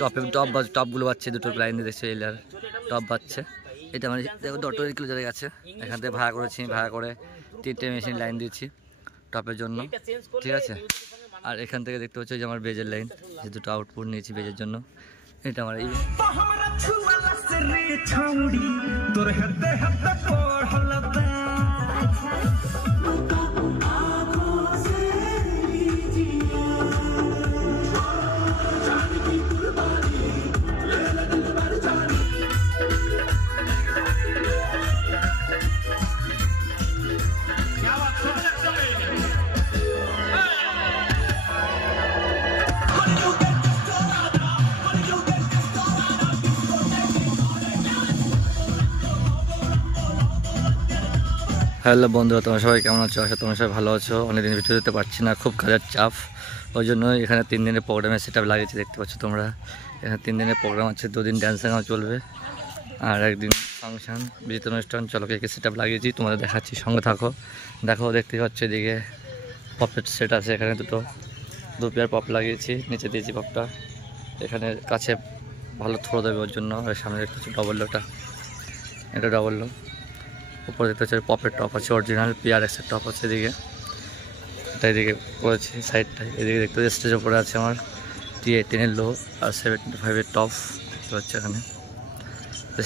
টপগুলো বাজছে, দুটো লাইন দিয়ে দেখছে এলার টপ বাজছে। এটা মানে দেখো 10 কিলো জায়গায় আছে। এখান থেকে ভাড়া করেছি, ভাড়া করে 3টে মেশিন লাইন দিয়েছি টপের জন্য, ঠিক আছে। আর এখান থেকে দেখতে পাচ্ছ যে আমার বেজের লাইন, যে দুটো আউটপুট নিয়েছি বেজের জন্য। এটা আমার হ্যালো বন্ধুরা, তোমরা সবাই কেমন আছো? আশা তোমরা সবাই ভালো আছো। অনেকদিন ভিডিও দিতে পারছি না, খুব কাজের চাপ, ওই জন্য এখানে 3 দিনের প্রোগ্রামের সেট আপ লাগিয়েছি। দেখতে পাচ্ছ তোমরা, এখানে 3 দিনের প্রোগ্রাম আছে। 2 দিন ড্যান্স গান চলবে আর একদিন ফাংশন, বিজিত অনুষ্ঠান। চলো কে সেট আপ লাগিয়েছি তোমাদের দেখাচ্ছি, সঙ্গে থাকো। দেখো, দেখতে পাচ্ছ এদিকে পপের সেট আছে, এখানে দু পেয়ার পপ লাগিয়েছি, নিচে দিয়েছি পপটা। এখানে কাছে ভালো থ্রো দেবে ওর জন্য। আর সামনে দেখতে পাচ্ছ ডবল লোটা, এটা ডবল লো। উপরে দেখতে হচ্ছে পপের টপ আছে, অরিজিনাল PRX-এর টপ আছে এদিকে। এটা এদিকে করেছি সাইডটায়। এদিকে দেখতে হচ্ছে স্টেজ ওপরে আছে আমার T18-এর লো আর 75-এর টপ দেখতে পাচ্ছি এখানে।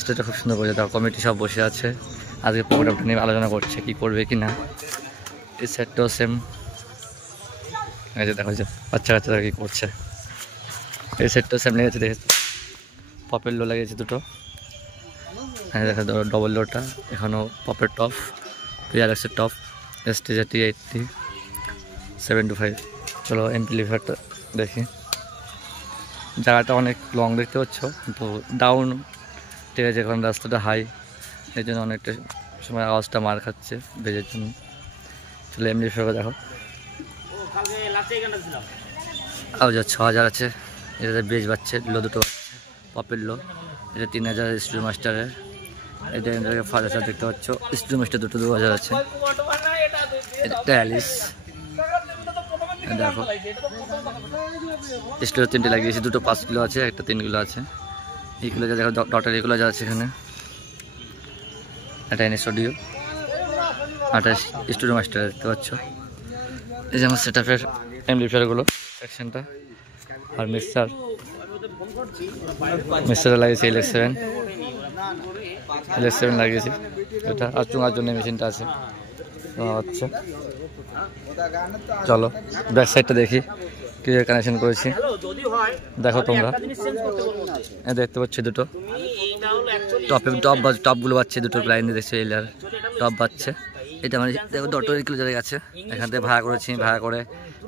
স্টেজটা খুব সুন্দর করেছে, তার কমিটি সব বসে আছে, আজকে প্রোগ্রামটা নিয়ে আলোচনা করছে কী করবে কি না। এই সেটটাও সেম, এই যে দেখা যাচ্ছে বাচ্চা কাচ্চারা কী করছে। এই সেটটাও সেম লেগেছে, দেখেছি পপের লো লাগিয়েছে দুটো। হ্যাঁ দেখা ডবল লোটা, এখানেও পপের টপ, PRX-এর টপ, স্টেজে T80 725। চলো এমপ্লিফায়ারটা দেখি। জায়গাটা অনেক লং দেখতে পাচ্ছ, কিন্তু ডাউন, ঠিক আছে। এখন রাস্তাটা হাই, এই জন্য অনেকটা সময় আওয়াজটা মার খাচ্ছে বেজের জন্য। চলো এমপ্লিফায়ার দেখো, আওয়াজ 6000 আছে। এটাতে বেজ বাজছে, লো দুটো বাজছে, পপের লো। এটা 3000 স্টুডিও মাস্টারের। এটা 5000 দেখতে পাচ্ছ। স্টুডিও মাস্টার দুটো 2000 আছে। এটা অ্যালিস, দেখো স্টুডিও 3টে লাগিয়েছি, দুটো 5 কিলো আছে, একটা 3 কিলো আছে। এইগুলো যা দেখো ডটার এগুলো যা আছে এখানে। এটা স্টুডিও, এটা স্টুডিও মাস্টার দেখতে পাচ্ছ। এই যে আমার সেট আপের এমপ্লিফায়ারগুলো সেকশনটা। আর মিক্সার লাগিয়েছি LX7 লাগিয়েছি এটা। আর চুঙার জন্য মেশিনটা আছে হচ্ছে। চলো ব্যাক সাইডটা দেখি কি কানেকশন করেছি, দেখো তোমরা। দেখতে পাচ্ছি দুটো টপগুলো বাজছে, দুটো লাইন দিয়ে দেখছো এলার টপ বাজছে। এটা মানে দেখো 10 কিলো জায়গায় আছে। এখান থেকে ভাড়া করেছি, ভাড়া করে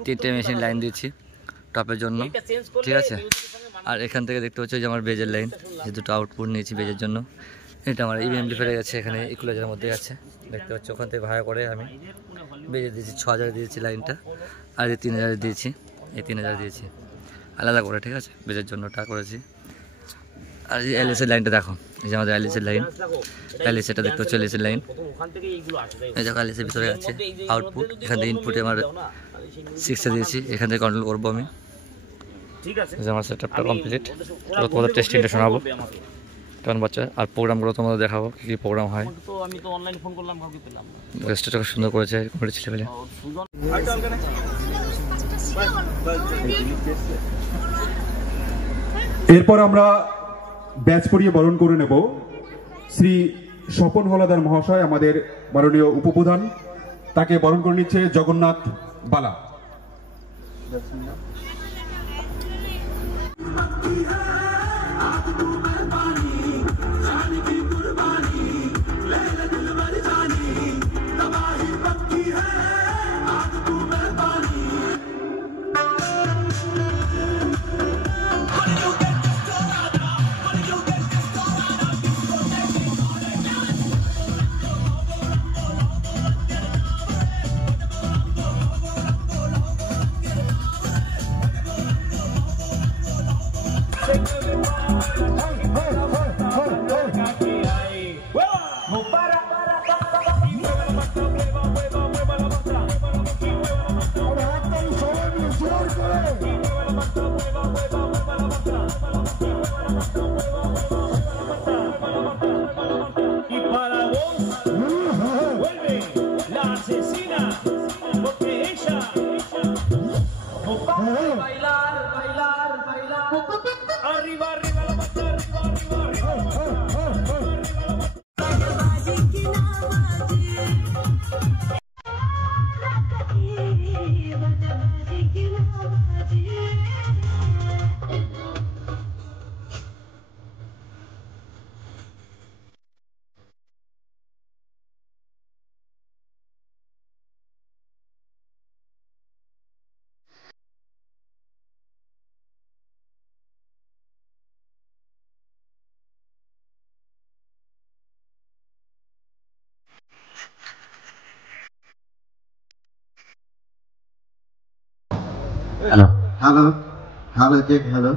3টে মেশিন লাইন দিয়েছি টপের জন্য, ঠিক আছে। আর এখান থেকে দেখতে পাচ্ছ যে আমার বেজের লাইন, যে দুটো আউটপুট নিয়েছি বেজের জন্য। এটা আমার এমপ্লিফায়ার গেছে, এখানে ইকুলাইজারের মধ্যে আছে দেখতে পাচ্ছ। ওখান থেকে ভাড়া করে আমি বেজে দিয়েছি 6000 দিয়েছি লাইনটা, আর এই 3000 দিয়েছি, এই 3000 দিয়েছি আলাদা করে, ঠিক আছে, বেজের জন্যটা করেছি। আর এই LS-এর লাইনটা দেখো, এই যে আমাদের LS-এর লাইন, LS এটা দেখতে হচ্ছে LS-এর লাইন। এই দেখো LS-এর ভিতরে আছে আউটপুট, এখান থেকে ইনপুটে আমার 6-এ দিয়েছি, এখান থেকে কন্ট্রোল করবো আমি, ঠিক আছে। আমার সেট আপটা কমপ্লিট। তোমাদের টেস্টিংটা শোনাবো কেমন বাচ্চা, আর প্রোগ্রামগুলো তোমাদের দেখাবো কী কী প্রোগ্রাম হয়। রেস্টটা খুব সুন্দর করেছে কমিটি ছেলেপেলে। এরপর আমরা ব্যাচ পরিয়ে বরণ করে নেব শ্রী স্বপন হলাদার মহাশয়, আমাদের মাননীয় উপপ্রধান। তাকে বরণ করে নিচ্ছে Jagannath Bala. Hello hello hello check hello.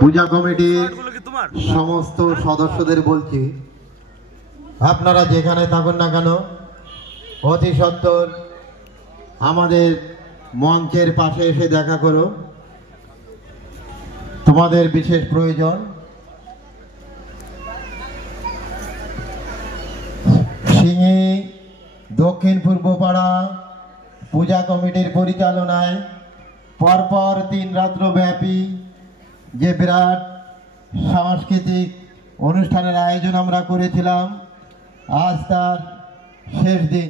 পূজা কমিটির সমস্ত সদস্যদের বলছি, আপনারা যেখানে থাকুন না কেন অতি সত্বর আমাদের মঞ্চের পাশে এসে দেখা করো, তোমাদের বিশেষ প্রয়োজন। সিঙি দক্ষিণ পূর্ব পাড়া পূজা কমিটির পরিচালনায় পরপর 3 রাত্র ব্যাপী যে বিরাট সাংস্কৃতিক অনুষ্ঠানের আয়োজন আমরা করেছিলাম, আজ তার শেষ দিন।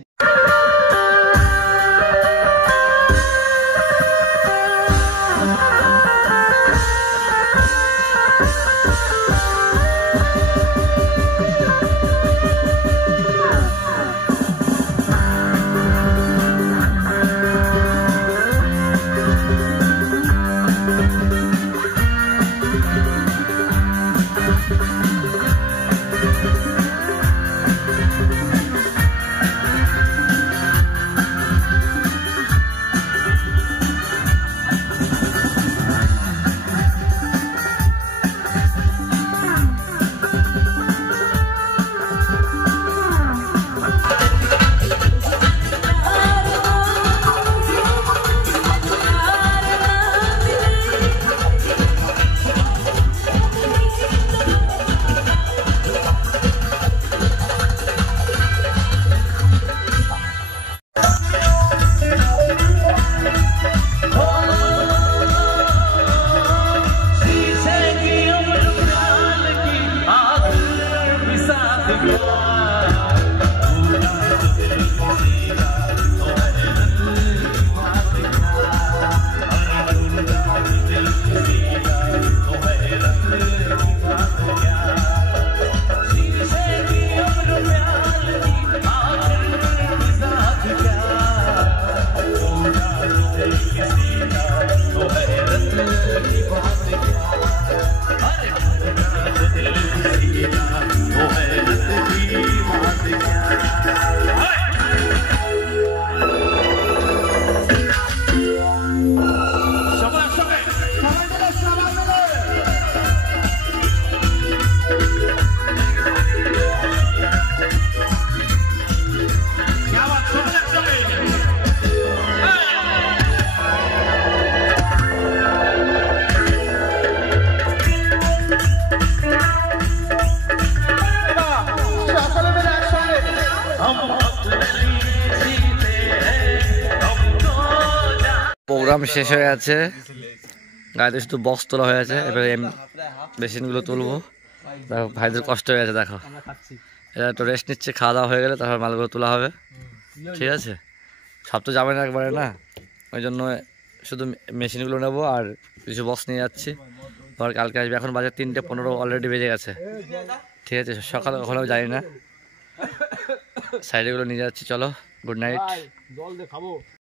প্রোগ্রাম শেষ হয়ে আছে, গাড়িতে শুধু বক্স তোলা হয়ে আছে, এবারে মেশিনগুলো তুলবো। দেখো ভাইদের কষ্ট হয়ে আছে, দেখো এরা একটু রেস্ট নিচ্ছে, খাওয়া দাওয়া হয়ে গেলে তারপর মালগুলো তোলা হবে। ঠিক আছে, সব তো যাবে না একবারে না, ওই জন্য শুধু মেশিনগুলো নেবো আর কিছু বক্স নিয়ে যাচ্ছি। আবার কালকে আসবে, এখন বাজে 3:15 অলরেডি বেজে গেছে। ঠিক আছে, সকালে কখনো জানি না, সাইডেগুলো নিয়ে যাচ্ছি। চলো, গুড নাইট।